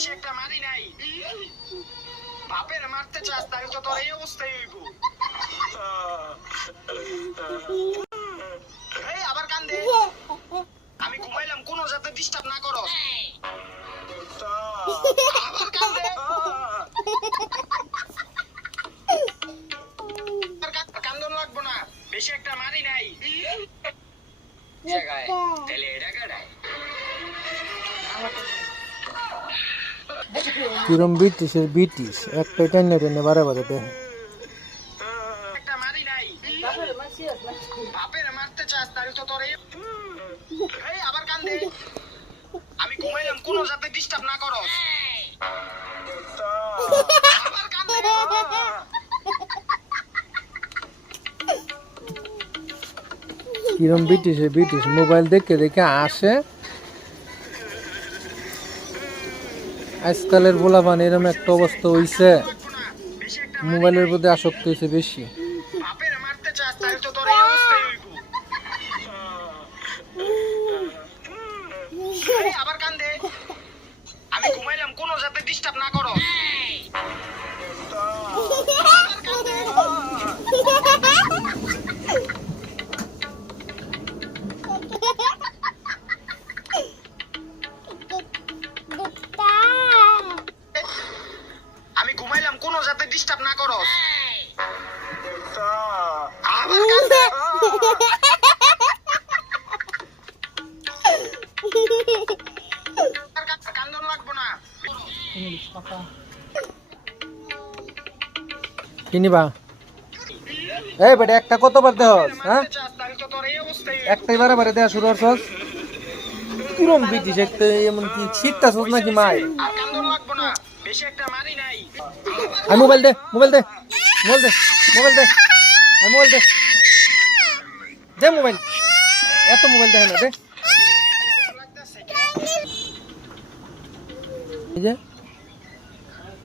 বেশি একটা মারি নাই। বাপের মারতে চাস তাহলে তো তোর এই অবস্থাই হইব। এই আবার কান্দে। আমি ঘুমাইলাম কোনো যাতে ডিস্টার্ব না করো। আবার কান্দে। কান্দন লাগবো না, বেশি একটা মারি নাই। জায়গায় তাহলে এটা কাটায় কিরম ব্রিটিশের ব্রিটিশ একটা টেনে টেনে বারে বারে দেখে। একটা মারি নাই। বাপের মারতে চাস তাহলে তো তোর এই আবার কান্দে। আমি ঘুমাইলাম কোনো যাতে ডিস্টার্ব না করো। আবার কান্দে। কিরম ব্রিটিশের ব্রিটিশ মোবাইল দেখে দেখে আসে। আজকালের পোলাপান এরকম একটা অবস্থা হইছে, মোবাইলের প্রতি আসক্ত হয়েছে বেশি। বাপের মারতে চাস তাহলে তো তোর এই অবস্থাই হইব। এই আবার কান্দে। আমি ঘুমাইলাম কোনো যাতে ডিস্টার্ব না করো। আমি ঘুমাইলাম কোনো যাতে ডিস্টার্ব না করো। আবার কান্দে। কান্দন লাগবো না। কিনিবা এই বেটা একটা কতবার দেহস, হ্যাঁ তাহলে তো তোর এই অবস্থাই হইব। একটাই বারে বারে দেয়া শুরু করছস। কিরম ব্রিটিশ একটা এমন কি ছিটতাছস নাকি মাই? আর কান্দন লাগবো না, বেশি একটা মারি নাই। আর মোবাইল দে মোবাইল দে মোবাইল দে মোবাইল দে আর মোবাইল দে দে মোবাইল, এত মোবাইল দেখে না দে। এই যে